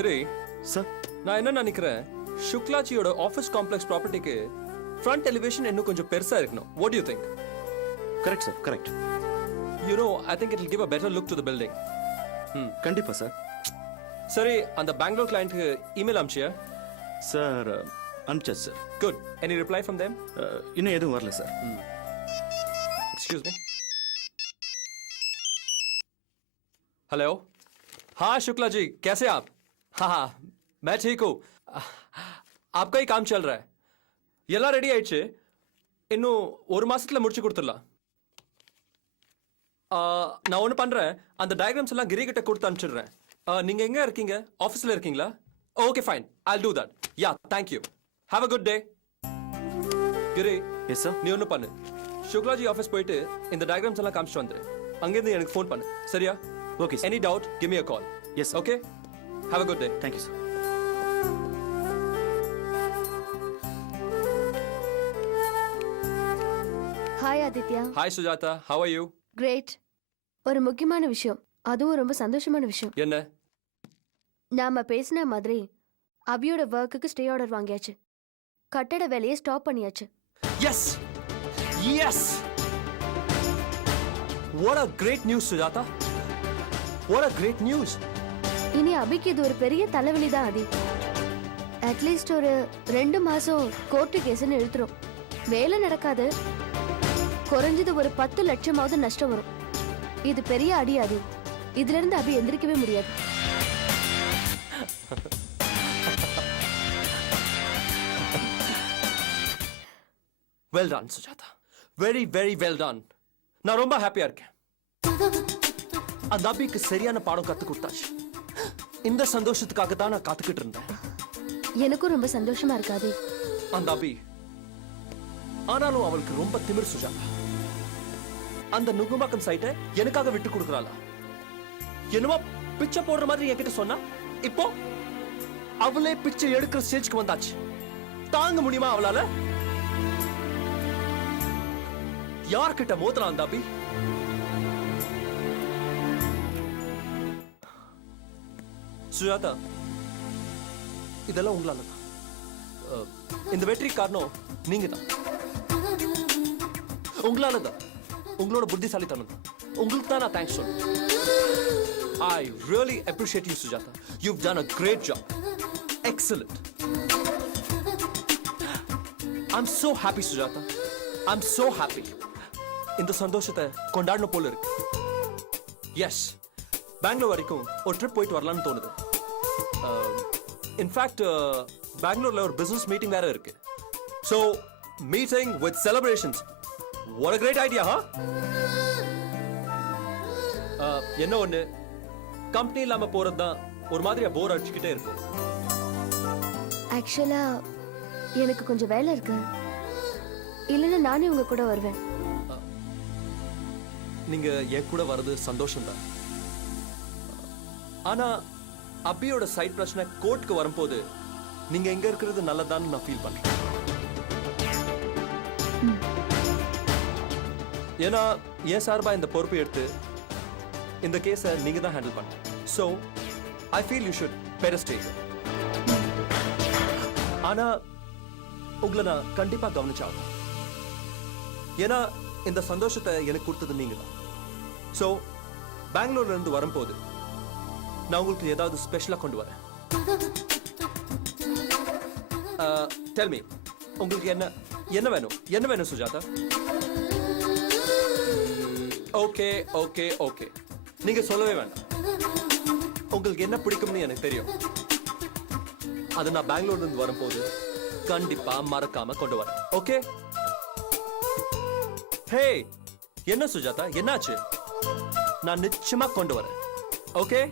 கிரி, sir நான் என்ன நினைக்கிறேன், சுக்லாஜியோட ஆஃபீஸ் காம்ப்ளெக்ஸ் ப்ராப்பர்ட்டிக்கு ஃப்ரண்ட் எலிவேஷன் இன்னும் கொஞ்சம் பெருசா இருக்கணும். What you think? Correct sir, correct. You know, I think it will give a better look to the building. கண்டிப்பா சார். சரி, அந்த பெங்களூர் கிளையண்ட்க்கு இமெயில் அனுப்பிச்சியா? சார் அனுப்பிச்சாச்சு sir. Good. Any reply from them? இன்னும் எதுவும் வரல சார். Excuse me. हेलो. हाँ शुक्ला जी, कैसे आप? हाँ, मैं ठीक हूँ. आपका ही काम चल रहा है. எல்லாம் ரெடி ஆயிடுச்சு. இன்னும் ஒரு மாசத்துல முடிச்சு கொடுத்துடலாம். நான் ஒன்று பண்றேன், அந்த டயக்ராம்ஸ் எல்லாம் கிரி கிட்ட கொடுத்து அனுப்பிச்சிடுறேன். நீங்க எங்க இருக்கீங்க? ஆஃபீஸ்ல இருக்கீங்களா? Okay fine, I'll do that. Yeah, thank you. Have a good day. Giri, yes sir. நீ ஒன்று பண்ணு, சுக்லாஜி ஆஃபீஸ் போயிட்டு இந்த டயக்ராம்ஸ் எல்லாம் காமிச்சிட்டு வந்துரு. அங்கேருந்து எனக்கு ஃபோன் பண்ணு, சரியா? Okay sir. Any doubt give me a call. Yes. Okay, have a good day. Thank you sir. Hi Aditya. Hi Sujatha, how are you? Great. ஒரு முக்கியமான விஷயம், அதுவும் ரொம்ப சந்தோஷமான விஷயம். என்ன? நாம பேசின மாதிரி அபியோட ஒர்க்குக்கு ஸ்டே ஆர்டர் வாங்கியாச்சு. கட்டட வேலையை ஸ்டாப் பண்ணியாச்சு. Yes yes, what a great news Sujatha, what a great news. இனி அபிக்கு இது ஒரு பெரிய தலைவலி தான் ஆதி. அட்லீஸ்ட் ஒரு 2 மாசம் கோர்ட்டு கேஸ்ன்னு இழுத்துரும். வேலை நடக்காது, குறைஞ்சது ஒரு 10 லட்சமாவது நஷ்டம் வரும். இது பெரிய அடி ஆதி. இதுல இருந்து அபி எந்திரிக்கவே முடியாது. Well done Sujatha, very very well done. நான் ரொம்ப ஹாப்பியா இருக்கேன். அந்த அபிக்கு சரியான பாடம் கத்து கொடுத்தாச்சு. இந்த சந்தோஷத்துக்காக தான் நான் காத்துக்கிட்டு இருந்தேன். எனக்கும் ரொம்ப சந்தோஷமா இருக்காது அந்த அபி. ஆனாலும் அவளுக்கு ரொம்ப திமிர் சுஜாதா. அந்த நுங்கம்பாக்கம் சைட்டை எனக்காக விட்டு கொடுக்கறாளா? என்னவோ பிச்சை போடுற மாதிரி என்கிட்ட சொன்னா, இப்போ அவளே பிச்சை எடுக்கிற ஸ்டேஜ்க்கு வந்தாச்சு. தாங்க முடியுமா அவளால? யார்கிட்ட மோதலாம் அந்த அபி? சுஜாதா, இதெல்லாம் உங்களால தான். இந்த வெற்றி காரணம் நீங்க தான். உங்களால தான், உங்களோட புத்திசாலித்தனம் தான். உங்களுக்கு தான் நான் தேங்க்ஸ் சொல்றேன். I really appreciate you, Sujata. You've done a great job. Excellent. I'm so happy, Sujata. I'm so happy. இந்த சந்தோஷத்தை கொண்டாடணும் போல இருக்கு. எஸ், பெங்களூர் வரைக்கும் ஒரு ட்ரிப் போயிட்டு வரலாம்னு தோணுது. இன்ஃபேக்ட் பெங்களூர்ல ஒரு பிசினஸ் மீட்டிங் வேற இருக்கு. So meeting with celebrations. What a great idea, huh? என்ன ஒண்ணு, கம்பெனி இல்லாம போறது தான் ஒரு மாதிரியா போர் அடிச்சுக்கிட்டே இருக்கும். ஆக்சுவலா எனக்கு கொஞ்சம் வேலை இருக்கு. இல்லைன்னா நானே உங்க கூட வருவேன். நீங்க என் கூட வர்றது சந்தோஷம் தான். ஆனா அபியோட சைட் பிரச்சனை கோர்ட்டுக்கு வரும்போது நீங்க எங்க இருக்கிறது நல்லதான்னு நான் ஃபீல் பண்றேன். ஏன்னா என் சார்பா இந்த பொறுப்பை எடுத்து இந்த கேஸை நீங்க தான் ஹேண்டில் பண்ண. So I feel you should better stay. ஆனா உங்களை நான் கண்டிப்பா கவனிச்சாகும். ஏன்னா இந்த சந்தோஷத்தை எனக்கு கொடுத்தது நீங்க தான். ஸோ பெங்களூர்ல இருந்து வரும்போது நான் உங்களுக்கு ஏதாவது ஸ்பெஷலா கொண்டு வரேன். டெல் மீ, உங்களுக்கு என்ன என்ன வேணும்? என்ன வேணும் சுஜாதா? ஓகே ஓகே ஓகே, நீங்க சொல்லவே வேண்டாம். உங்களுக்கு என்ன பிடிக்கும்னு எனக்கு தெரியும். அது நான் பெங்களூர்ல இருந்து வரும்போது கண்டிப்பா மறக்காம கொண்டு வரேன். ஓகே? ஹே, என்ன சுஜாதா, என்னாச்சு? நான் நிச்சயமா கொண்டு வரேன். ஓகே?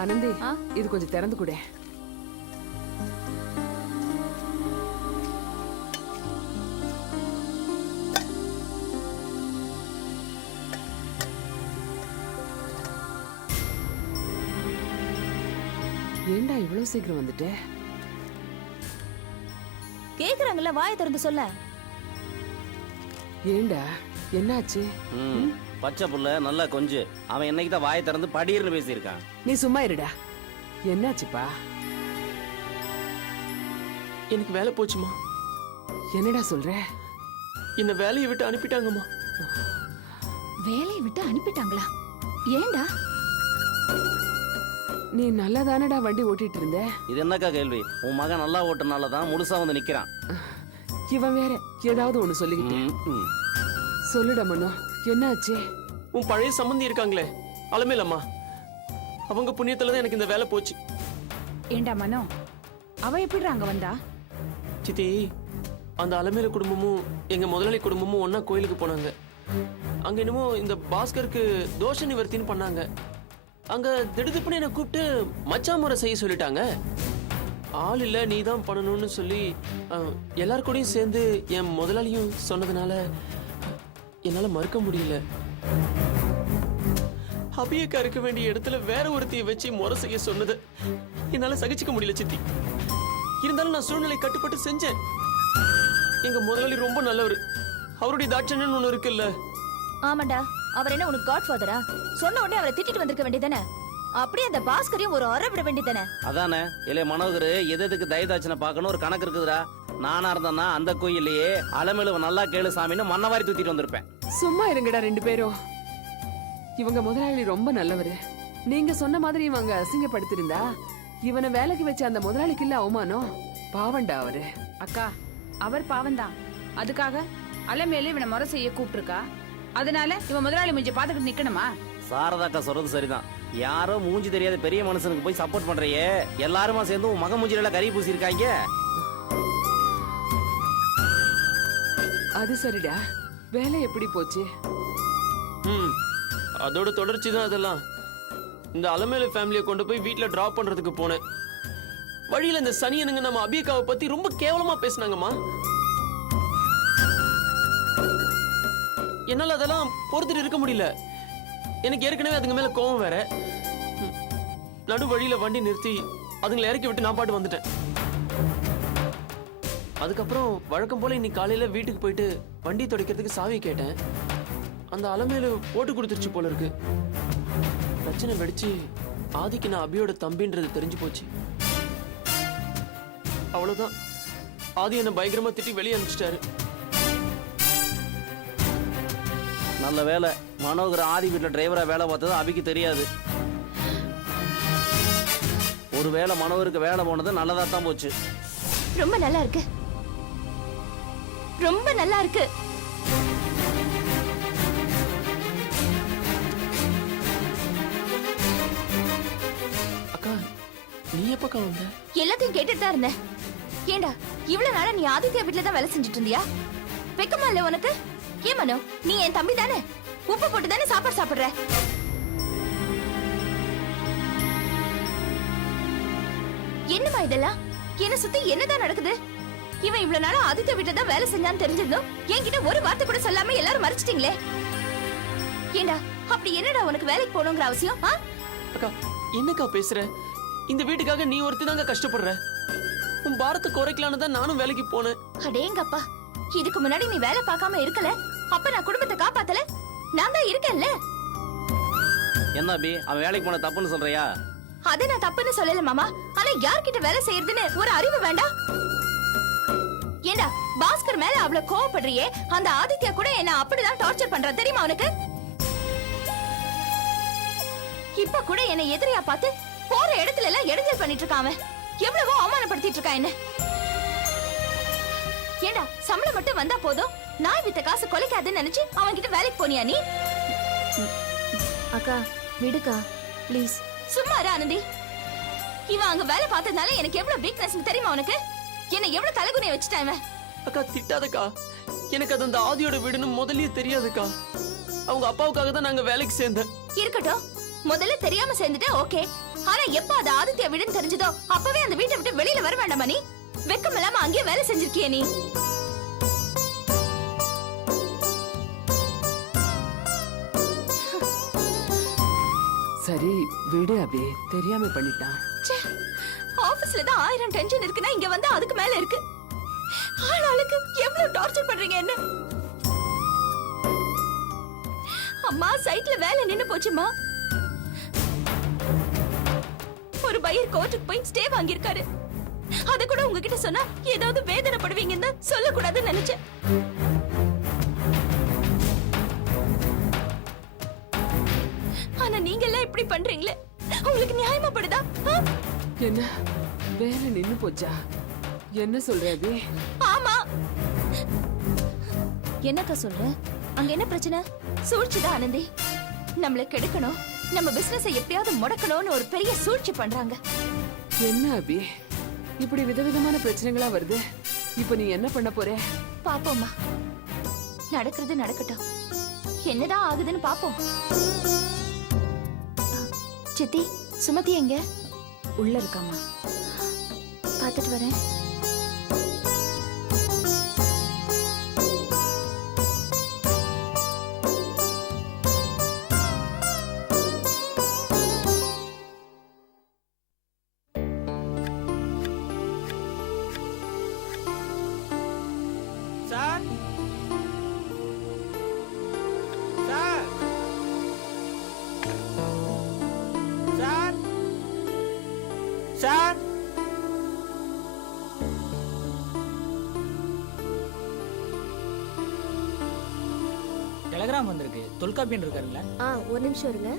ஆனந்தி, இது கொஞ்சம் திறந்து கொடு. ஏண்டா இவ்வளவு சீக்கிரம் வந்துட்ட? கேக்குறாங்கல்ல, வாயை திறந்து சொல்ல. ஏண்டா என்னாச்சு? பச்சை புள்ள நல்லா கொஞ்சு. அவன் என்னைக்கு தான் வாயை திறந்து படிர்னு பேசியிருக்கான். நீ சும்மா இருடா. என்னாச்சுப்பா? எனக்கு வேலை போச்சுமா. என்னடா சொல்ற? என்ன வேலையை விட்டு அனுப்பிட்டாங்கம்மா. வேலையை விட்டு அனுப்பிட்டாங்களா? ஏண்டா? நீ நல்லா தானடா வண்டி ஓட்டிட்டு இருந்த. இது என்னக்கா கேள்வி? உன் மகன் நல்லா ஓட்டுனால தான் முழுசா வந்து நிக்கிறான். இவன் வேற ஏதாவது ஒண்ணு சொல்லிக்கிட்டு. சொல்லுடா மனோ, என்னாச்சு? உன் பழைய சம்பந்தி இருக்காங்களே அலமேலம்மா, அவங்க புண்ணியத்துல தான் எனக்கு இந்த வேலை போச்சு. ஏண்டா மனோ, அவ எப்படி அங்க வந்தா? சித்தி, அந்த அலமேல குடும்பமும் எங்க முதலாளி குடும்பமும் ஒன்னா கோயிலுக்கு போனாங்க. அங்க என்னமோ இந்த பாஸ்கருக்கு தோஷ நிவர்த்தின்னு பண்ணாங்க. அங்க திடுதிப்புன்னு என்னை கூப்பிட்டு மச்சான் முறை செய்ய சொல்லிட்டாங்க. ஆள் இல்ல, நீ தான் பண்ணணும்னு சொல்லி எல்லார் கூடயும் சேர்ந்து என் முதலாளியும் சொன்னதுனால என்னால மறுக்க முடியல. அபியக்கா இருக்க வேண்டிய இடத்துல வேற ஒருத்தைய வச்சு முறை செய்ய சொன்னது என்னால சகிச்சுக்க முடியல சித்தி. இருந்தாலும் நான் சூழ்நிலை கட்டுப்பட்டு செஞ்சேன். எங்க முதலாளி ரொம்ப நல்லவர். அவருடைய தாட்சண்யம்னு ஒண்ணு இருக்குல்ல. ஆமாண்டா, அவர் என்ன உனக்கு காட் ஃபாதரா? சொன்ன உடனே அவரை திட்டிட்டு வந்திருக்க வேண்டியதானே? அப்படியே அந்த பாஸ்கரையும் ஒரு அற விட வேண்டியதானே? அதானே இல்லையே மனோகர், எதுக்கு தயதாட்சனை பார்க்கணும் ஒரு கணக்கு இருக்குதுடா. நானா இருந்தேன்னா அந்த கோயிலையே அலமேலுவ நல்லா கேளு சாமின்னு மண்ணவாரி தூத்திட்டு வந்திருப்பேன். சும்மா இருங்கடா ரெண்டு பேரும். இவங்க முதலாளி ரொம்ப நல்லவரு. நீங்க சொன்ன மாதிரி இவங்க அசிங்கப்படுத்திருந்தா இவனை வேலைக்கு வச்ச அந்த முதலாளிக்கு இல்ல அவமானம். பாவண்டா அவரு. அக்கா, அவர் பாவம்தான். அதுக்காக அலமேலு இவனை முறை செய்ய கூப்பிட்டுருக்கா. அதனால இவன் முதலாளி மூஞ்சி பாத்துக்கிட்டு நிக்கணுமா? சாரதாக்கா சொல்றது சரிதான். யாரோ மூஞ்சி தெரியாத பெரிய மனுஷனுக்கு போய் சப்போர்ட் பண்றையே, எல்லாருமா சேர்ந்து உன் மக மூஞ்சில கறி பூசி இருக்காங்க. அது சரிடா, வேலை எப்படி போச்சு? அதோட தொடர்ச்சி தான் அதெல்லாம். இந்த அலமேலு ஃபேமிலியை கொண்டு போய் வீட்டுல டிராப் பண்றதுக்கு போனேன். வழியில இந்த சனியனுங்க நம்ம அபியக்காவை பத்தி ரொம்ப கேவலமா பேசினாங்கம்மா. என்னால அதெல்லாம் பொறுத்துட்டு இருக்க முடியல. எனக்கு ஏற்கனவே அதுங்க மேல கோவம் வேற. நடு வழியில வண்டி நிறுத்தி அதுங்களை இறக்கி விட்டு நான் பாட்டு வந்துட்டேன். அதுக்கப்புறம் வழக்கம் போல இன்னைக்கு காலையில வீட்டுக்கு போயிட்டு வண்டி துடைக்கிறதுக்கு சாவி கேட்டேன். அந்த அலமேலு போட்டு கொடுத்துருச்சு போல இருக்கு. பிரச்சனை வெடிச்சு ஆதிக்கு நான் அபியோட தம்பின்றது தெரிஞ்சு போச்சு. அவ்வளவுதான், ஆதி என்ன பயங்கரமா திட்டி வெளியே அனுப்பிச்சிட்டாரு. நல்ல வேலை, மனோகர் ஆதி வீட்டுல டிரைவரா வேலை பார்த்தது அபிக்கு தெரியாது. ஒரு வேலை மனோகருக்கு வேலை போனது நல்லதா தான் போச்சு. ரொம்ப நல்லா இருக்கு, ரொம்ப நல்லா இருக்கு. அக்கா, நீ எப்பக்கா வந்த? எல்லாத்தையும் கேட்டுட்டு தான் இருந்தேன். ஏண்டா இவ்வளவு நாளா நீ ஆதித்யா வீட்டுல தான் வேலை செஞ்சுட்டு இருந்தியா? வெக்கமா இல்ல உனக்கு? ஏன் மனோ, நீ என் தம்பி தானே? உப்பு போட்டு தானே சாப்பாடு சாப்பிடுற? என்னமா இதெல்லாம்? என்ன சுத்தி என்னதான் நடக்குது? இவன் இவ்வளவு நாளா ஆதித்யா வீட்டுல தான் வேலை செஞ்சான்னு தெரிஞ்சிருந்தோம் என்கிட்ட ஒரு வார்த்தை கூட சொல்லாம எல்லாரும் மறைச்சிட்டீங்களே. ஏண்டா அப்படி என்னடா உனக்கு வேலைக்கு போகணுங்கிற அவசியம்? அக்கா, என்னக்கா பேசுற? இந்த வீட்டுக்காக நீ ஒருத்தி தாங்க கஷ்டப்படுற. உன் பாரத்தை குறைக்கலான்னு தான் நானும் வேலைக்கு போனேன். அடேங்கப்பா, இதுக்கு முன்னாடி நீ வேலை பார்க்காம இருக்கல, அப்ப நான் குடும்பத்தை காப்பாத்தல, நான் தான் இருக்கேன்ல. என்ன அபி, அவன் வேலைக்கு போன தப்புன்னு சொல்றியா? அதை நான் தப்புன்னு சொல்லல மாமா. ஆனா யார்கிட்ட வேலை செய்யறதுன்னு ஒரு அறிவு வேண்டாம்? ஏண்டா பாஸ்கர் மேல அவ்வளவு கோவப்படுறியே, அந்த ஆதித்யா கூட என்ன அப்படிதான் டார்ச்சர் பண்ற தெரியுமா உனக்கு? இப்ப கூட என்ன எதிரியா பார்த்து போற இடத்துல எல்லாம் இடைஞ்சல் பண்ணிட்டு இருக்கான் அவன். எவ்வளவோ அவமானப்படுத்திட்டு இருக்கான் என்ன. ஏண்டா சம்பளம் மட்டும் வந்தா போதும், நான் வித்த காசு கொலைக்காதுன்னு நினைச்சு அவன் கிட்ட வேலைக்கு போனியா நீ? அக்கா விடுக்கா ப்ளீஸ். சும்மா இரு ஆனந்தி. இவன் அங்க வேலை பார்த்ததுனால எனக்கு எவ்வளவு வீக்னஸ் தெரியுமா உனக்கு? என்ன எவ்வளவு தலைகுனிய வச்சுட்டான் இவன். அக்கா திட்டாதக்கா, எனக்கு அது அந்த ஆதியோட வீடுன்னு முதல்லயே தெரியாதுக்கா. அவங்க அப்பாவுக்காக தான் நாங்க வேலைக்கு சேர்ந்தேன். இருக்கட்டும், முதல்ல தெரியாம சேர்ந்துட்டு ஓகே. ஆனா எப்ப அது ஆதித்யா வீடுன்னு தெரிஞ்சதோ அப்பவே அந்த வீட்டை விட்டு வெளியில வர வேண்டாமா நீ? வெக்கம் இல்லாம அங்கேயே வேலை செஞ்சிருக்கிய நீ. சரி விடு அபி, தெரியாம பண்ணிட்டான். ஆபீஸ்ல தான் 1000 டென்ஷன் இருக்குன்னா இங்க வந்து அதுக்கு மேல இருக்கு. ஆளாளுக்கு எவ்வளவு டார்ச்சர் பண்றீங்க என்ன? அம்மா சைட்ல வேலை நின்னு போச்சுமா. ஒரு பையர் கோர்ட்டுக்கு போய் ஸ்டே வாங்கியிருக்காரு. அத கூட உங்ககிட்ட சொன்னா ஏதாவது வேதனைப்படுவீங்கன்னு சொல்லக்கூடாதுன்னு நினைச்சேன். ஆனா நீங்க எல்லாம் இப்படி பண்றீங்களே, உங்களுக்கு நியாயமா படுதா? என்ன வேலை நின்னு போச்சா? என்ன சொல்ற அபி? ஆமா. என்னக்கா சொல்ற? அங்க என்ன பிரச்சனை? சூழ்ச்சிதான் ஆனந்தி. நம்மள கெடுக்கணும், நம்ம பிசினஸை எப்படியாவது முடக்கணும்னு ஒரு பெரிய சூழ்ச்சி பண்றாங்க. என்ன அபி இப்படி விதவிதமான பிரச்சனைகளா வருது? இப்ப நீ என்ன பண்ண போற? பாப்போம்மா, நடக்கிறது நடக்கட்டும். என்னதான் ஆகுதுன்னு பாப்போம். சித்தி, சுமதி எங்க? உள்ள இருக்காமா. பாத்துட்டு வரேன். Sir sir sir sir Telegram வந்திருக்கு. தொல்காப்பியன் இருக்காருல்ல? ஒரு நிமிஷம் இருங்க.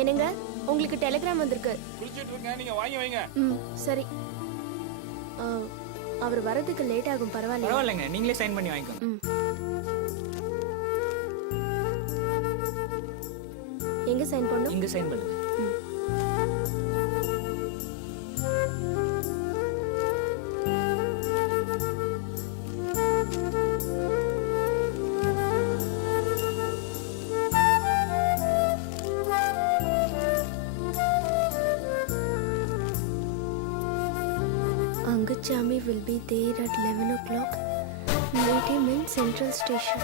என்னங்க, உங்களுக்கு டெலிகிராம் வந்திருக்கு. குளிச்சிட்டு இருக்கேன், நீங்க வாங்கி வைங்க. சரி. அவர் வரதுக்கு லேட் ஆகும், பரவாயில்ல. பரவாயில்லைங்க, நீங்களே சைன் பண்ணி வாங்கிக்கோங்க. எங்க சைன் பண்ணணும்? இங்க சைன் பண்ணுங்க. Angachami will be there at 11 o'clock. Meet him in Central Station.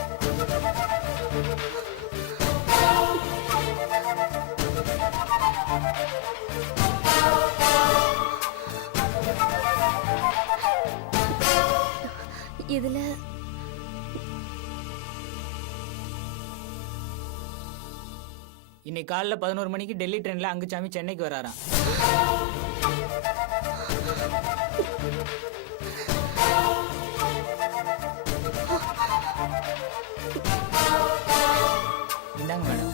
இதுல இன்னைக்கு காலைல 11 மணிக்கு டெல்லி ட்ரெயின்ல அங்குச்சாமி சென்னைக்கு வராராம். இந்தாங்க மேடம்.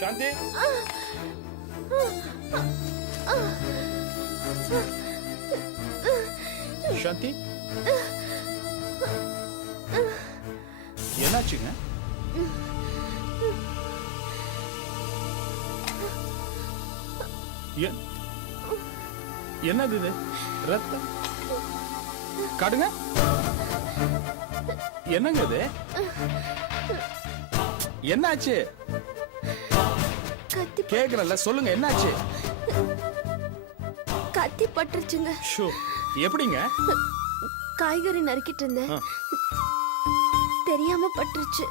சாந்தி சாந்தி என்னாச்சுங்க? என்னது இது? ரத்தம் காடுங்க. என்னங்க இது? என்னாச்சு? கத்தி கேக்குறல்ல, சொல்லுங்க என்னாச்சு? கத்தி பட்டுருச்சுங்க. ஷோ, எப்படிங்க? காய்கறி நறுக்கிட்டு இருந்தேன், தெரியாம பட்டுருச்சு.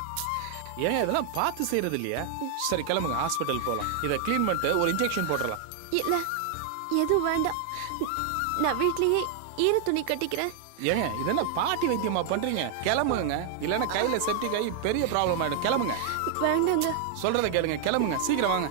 ஏன் இதெல்லாம் பார்த்து செய்யறது இல்லையா? சரி கிளம்புங்க, ஹாஸ்பிட்டல் போலாம். இதை க்ளீன் பண்ணிட்டு ஒரு இன்ஜெக்ஷன் போட்டுடலாம். இல்ல, எதுவும் வேண்டாம். நான் வீட்லயே ஈர துணி கட்டிக்கிறேன். ஏங்க இது என்ன பாட்டி வைத்தியமா பண்றீங்க? கிளம்புங்க, இல்லைன்னா கையில செப்டிக் ஆகி பெரிய ப்ராப்ளம் ஆயிடும். கிளம்புங்க, வேண்டாங்க. சொல்றதை கேளுங்க, கிளம்புங்க, சீக்கிரம் வாங்க.